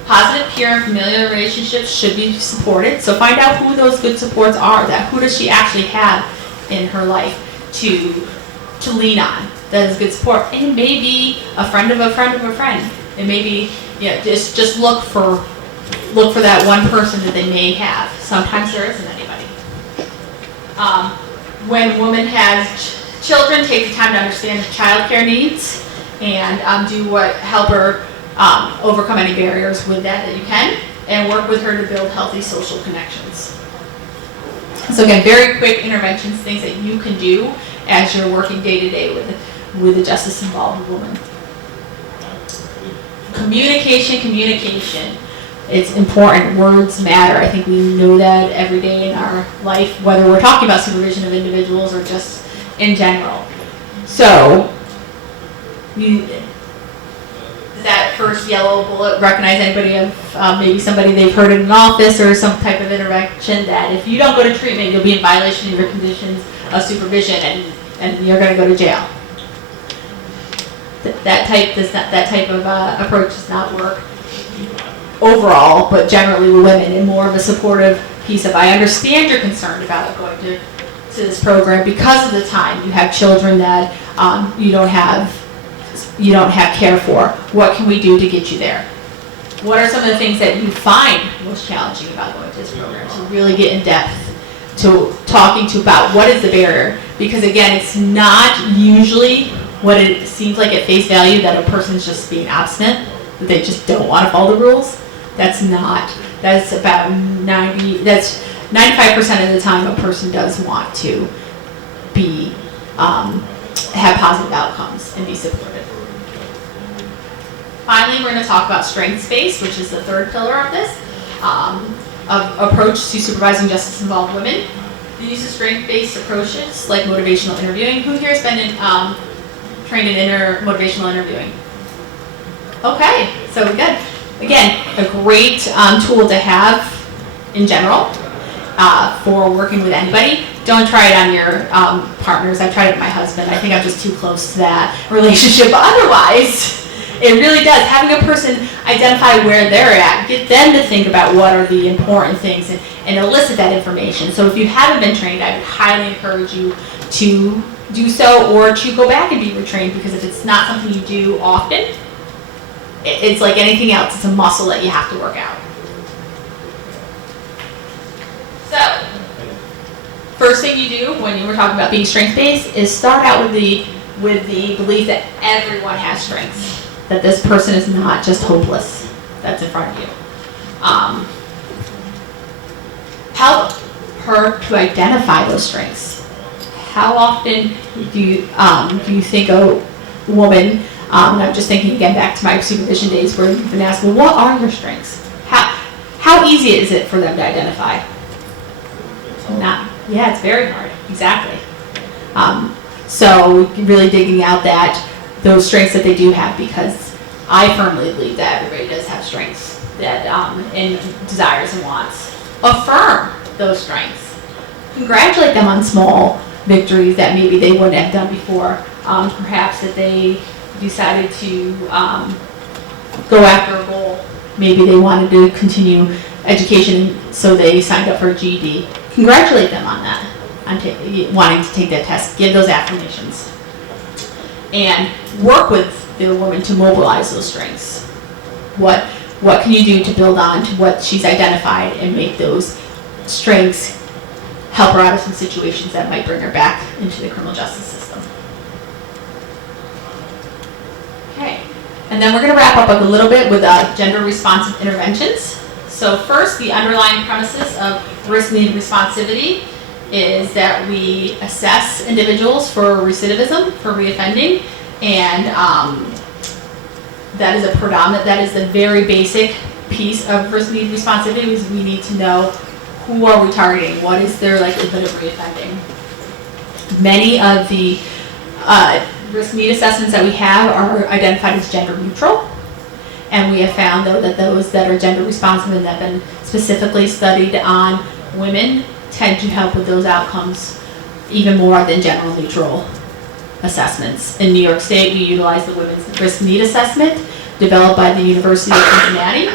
Positive peer and familiar relationships should be supported. So find out who those good supports are. Who does she actually have in her life to lean on that is good support. And it may be a friend of a friend of a friend. It may be just look for that one person that they may have. Sometimes there isn't anybody. When a woman has children, take the time to understand the child care needs and help her overcome any barriers with that you can, and work with her to build healthy social connections. So again, very quick interventions, things that you can do as you're working day to day with a justice-involved woman. Communication. It's important. Words matter. I think we know that every day in our life, whether we're talking about supervision of individuals or just in general. So, that first yellow bullet recognize anybody of maybe somebody they've heard in an office or some type of intervention that if you don't go to treatment, you'll be in violation of your conditions of supervision and you're going to go to jail. That type of approach does not work overall, but generally with women, and more of a supportive piece of, I understand you're concerned about going to this program because of the time you have children that you don't have care for. What can we do to get you there? What are some of the things that you find most challenging about going to this program? To really get in depth to talking to about what is the barrier, because again, it's not usually what it seems like at face value that a person's just being obstinate, that they just don't want to follow the rules. That's about 95% of the time a person does want to be, have positive outcomes and be supported. Finally, we're going to talk about strengths-based, which is the third pillar of this, approach to supervising justice-involved women. The use of strength-based approaches like motivational interviewing. Who here has been trained in motivational interviewing? Okay, so good. Again, a great tool to have in general for working with anybody. Don't try it on your partners. I've tried it with my husband. I think I'm just too close to that relationship. But otherwise, it really does. Having a person identify where they're at, get them to think about what are the important things and elicit that information. So if you haven't been trained, I would highly encourage you to do so or to go back and be retrained, because if it's not something you do often, it's like anything else. It's a muscle that you have to work out. So, first thing you do when you were talking about being strength-based is start out with the belief that everyone has strengths, that this person is not just hopeless that's in front of you. Help her to identify those strengths. How often do you think a woman, and I'm just thinking again back to my supervision days where you've been asked, well, what are your strengths? How easy is it for them to identify? Yeah, it's very hard. Exactly. So really digging out those strengths that they do have, because I firmly believe that everybody does have strengths that and desires and wants. Affirm those strengths. Congratulate them on small victories that maybe they wouldn't have done before. Perhaps that they decided to go after a goal. Maybe they wanted to continue education, so they signed up for a GED. Congratulate them on that, on wanting to take that test. Give those affirmations. And work with the woman to mobilize those strengths. What can you do to build on to what she's identified and make those strengths help her out of some situations that might bring her back into the criminal justice system. Okay, and then we're going to wrap up a little bit with gender responsive interventions. So first, the underlying premises of risk need responsivity is that we assess individuals for recidivism, for reoffending, and that is the very basic piece of risk need responsivity, is we need to know who are we targeting, what is their likelihood of reoffending. Many of the risk need assessments that we have are identified as gender neutral, and we have found though that those that are gender responsive and that have been specifically studied on women tend to help with those outcomes even more than general neutral assessments. In New York State, we utilize the Women's Risk Need Assessment developed by the University of Cincinnati.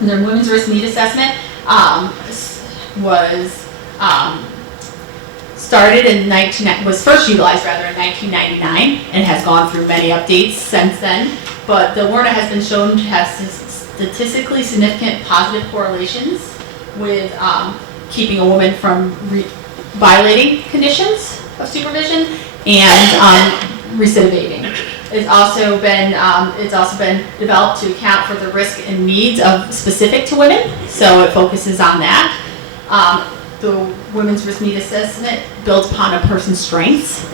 And their Women's Risk Need Assessment was first utilized in 1999 and has gone through many updates since then. But the WRNA has been shown to have statistically significant positive correlations with keeping a woman from violating conditions of supervision and recidivating. It's also been developed to account for the risk and needs of specific to women, so it focuses on that. The Women's Risk Need Assessment builds upon a person's strengths,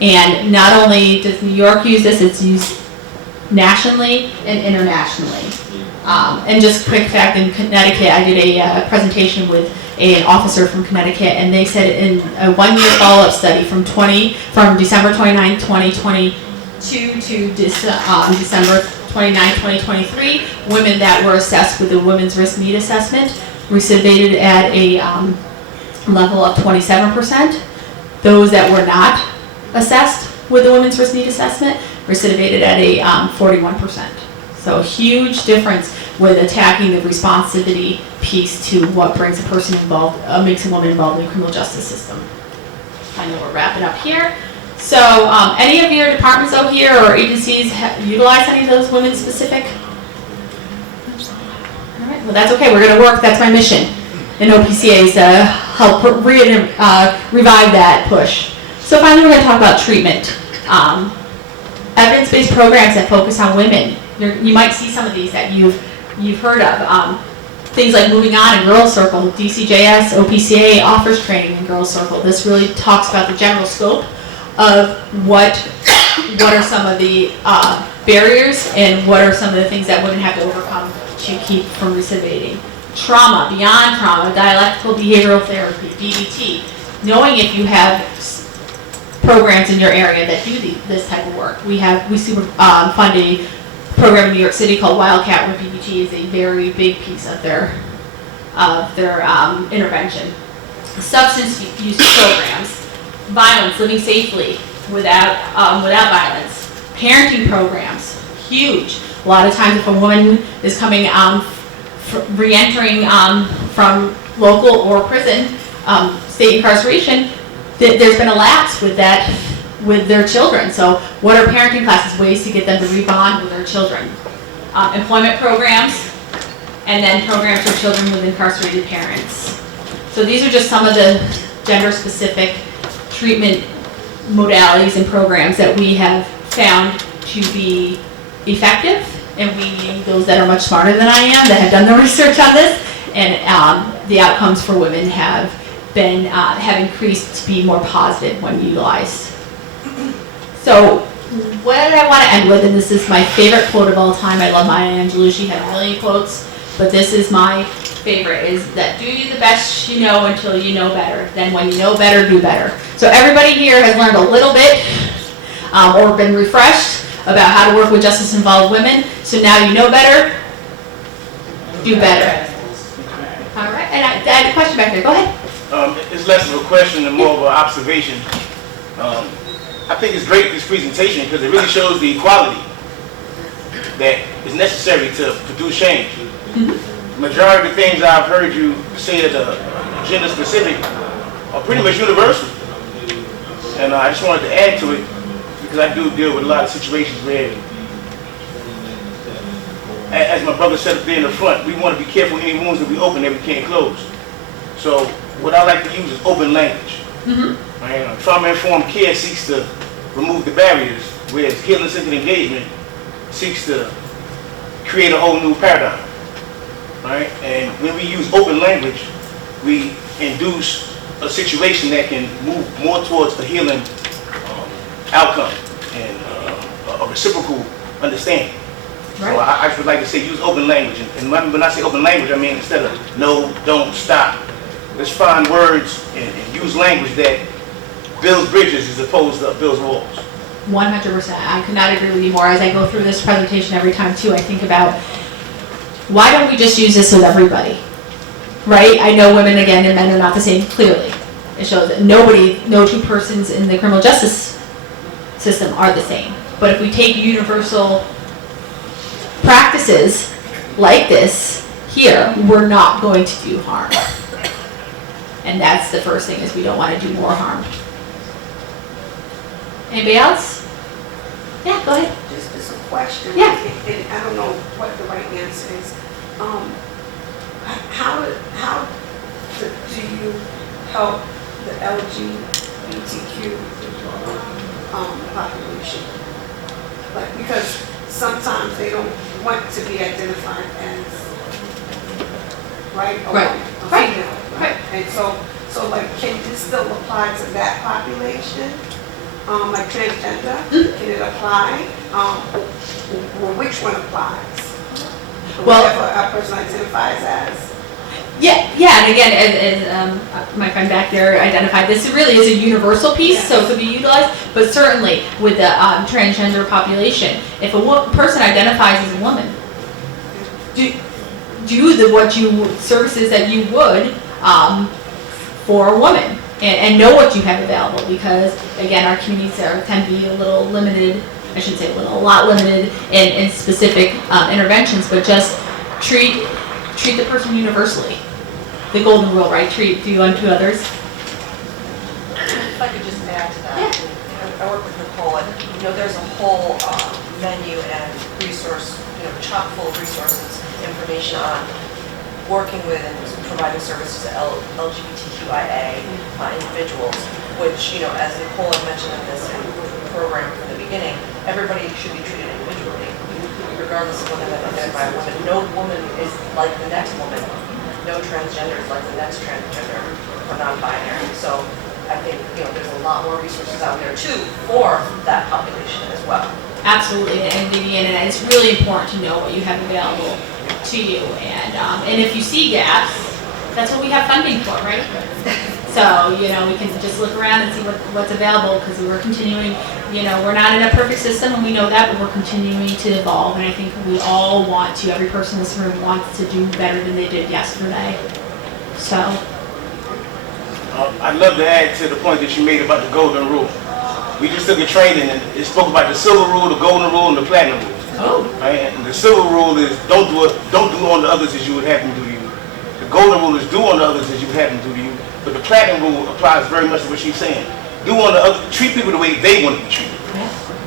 and not only does New York use this, it's used nationally and internationally. And just quick fact, in Connecticut, I did a presentation with an officer from Connecticut, and they said in a 1-year follow-up study from December 29, 2022 to December 29, 2023, women that were assessed with the Women's Risk Need Assessment recidivated at a level of 27%. Those that were not assessed with the Women's Risk Need Assessment recidivated at a 41%. So huge difference with attacking the responsivity piece to what brings a person involved, makes a woman involved in the criminal justice system. I know we're wrapping up here. So any of your departments out here or agencies utilize any of those women-specific? All right, well that's okay, we're gonna work, that's my mission in OPCA is to help revive that push. So finally we're gonna talk about treatment. Evidence-based programs that focus on women. You might see some of these that you've heard of. Things like Moving On and Girls Circle, DCJS, OPCA offers training in Girls Circle. This really talks about the general scope of what are some of the barriers and what are some of the things that women have to overcome to keep from recidivating. Trauma, beyond trauma, dialectical behavioral therapy, DBT. Knowing if you have programs in your area that do this type of work. We fund a program in New York City called Wildcat, where DBT is a very big piece of their intervention. Substance use programs, violence, living safely without violence, parenting programs, huge. A lot of times, if a woman is coming re-entering from local or prison, state incarceration, there's been a lapse with that, with their children. So what are parenting classes, ways to get them to rebond with their children? Employment programs, and then programs for children with incarcerated parents. So these are just some of the gender-specific treatment modalities and programs that we have found to be effective, and we need those that are much smarter than I am, that have done the research on this, and the outcomes for women have increased to be more positive when utilized. So what I want to end with, and this is my favorite quote of all time, I love Maya Angelou, she had a million quotes, but this is my favorite, is that do the best you know until you know better. Then when you know better, do better. So everybody here has learned a little bit or been refreshed about how to work with justice-involved women. So now you know better, do better. All right, and I had a question back there, go ahead. It's less of a question and more of an observation. I think it's great, this presentation, because it really shows the equality that is necessary to produce change. The majority of the things I've heard you say that are gender specific are pretty much universal. And I just wanted to add to it, because I do deal with a lot of situations where, as my brother said up there in the front, we want to be careful any wounds that we open that we can't close. So what I like to use is open language. Right? Trauma-informed care seeks to remove the barriers, whereas healing-centered engagement seeks to create a whole new paradigm. Right? And when we use open language, we induce a situation that can move more towards a healing outcome and a reciprocal understanding. Right. So I would like to say use open language. And when I say open language, I mean instead of no, don't, stop. Let's find words and use language that builds bridges as opposed to builds walls. 100%. I could not agree with you more. As I go through this presentation every time too, I think about, why don't we just use this with everybody? Right? I know women again and men are not the same, clearly. It shows that no two persons in the criminal justice system are the same. But if we take universal practices like this here, we're not going to do harm. And that's the first thing, is we don't want to do more harm. Anybody else? Yeah, go ahead. Just a question. Yeah. And I don't know what the right answer is. How do you help the LGBTQ population? Like, because sometimes they don't want to be identified as right, Right. a Right. female, Right. And so like, can this still apply to that population? Like transgender, can it apply? Or which one applies? Well- whatever a person identifies as. Yeah, and again, as my friend back there identified, this really is a universal piece, so it could be utilized, but certainly with the transgender population, if a person identifies as a woman, do the services that you would for a woman, and know what you have available, because again, our communities tend to be a little limited, I shouldn't say a little, a lot limited in specific interventions, but just treat the person universally. The golden rule, right? Do unto others. If I could just add to that, I work with Nicole, and there's a whole menu and resource, chock full of resources, information on working with and providing services to LGBTQIA individuals, which, as Nicole had mentioned in this program from the beginning, everybody should be treated individually, regardless of whether they're identified as women. No woman is like the next woman. No transgender is like the next transgender or non-binary. So I think, there's a lot more resources out there too for that population as well. Absolutely, and Vivian, and it's really important to know what you have available to you, and if you see gaps, that's what we have funding for, right? So, we can just look around and see what's available, because we're continuing, we're not in a perfect system, and we know that, but we're continuing to evolve, and I think we all want to, every person in this room wants to do better than they did yesterday. So. I'd love to add to the point that you made about the golden rule. We just took a training, and it spoke about the silver rule, the golden rule, and the platinum rule. Oh. Right? And the silver rule is don't do unto others as you would have them do to you. The golden rule is do unto others as you would have them do to you. But the platinum rule applies very much to what she's saying. Treat people the way they want to be treated.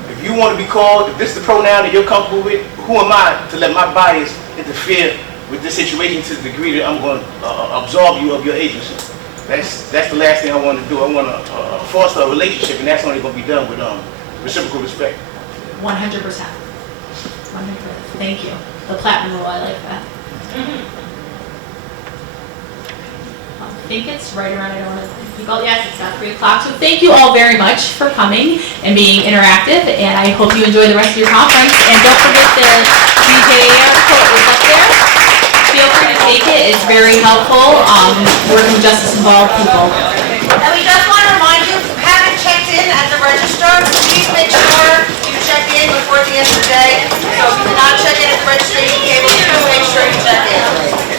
If you want to be called, if this is the pronoun that you're comfortable with, who am I to let my bias interfere with this situation to the degree that I'm going to absolve you of your agency? That's the last thing I want to do. I want to foster a relationship, and that's only going to be done with reciprocal respect. 100%. 100%. Thank you. The platinum rule, I like that. I think it's right around, I don't want to keep all, yes, it's not 3 o'clock. So thank you all very much for coming and being interactive, and I hope you enjoy the rest of your conference. And don't forget the DJR quote is up there. Feel free to take it, it's very helpful, working with justice-involved people. And we just want to remind you, if you haven't checked in at the register, please make sure you check in before the end of the day. So if you did not check in at the registration table, make sure you check in.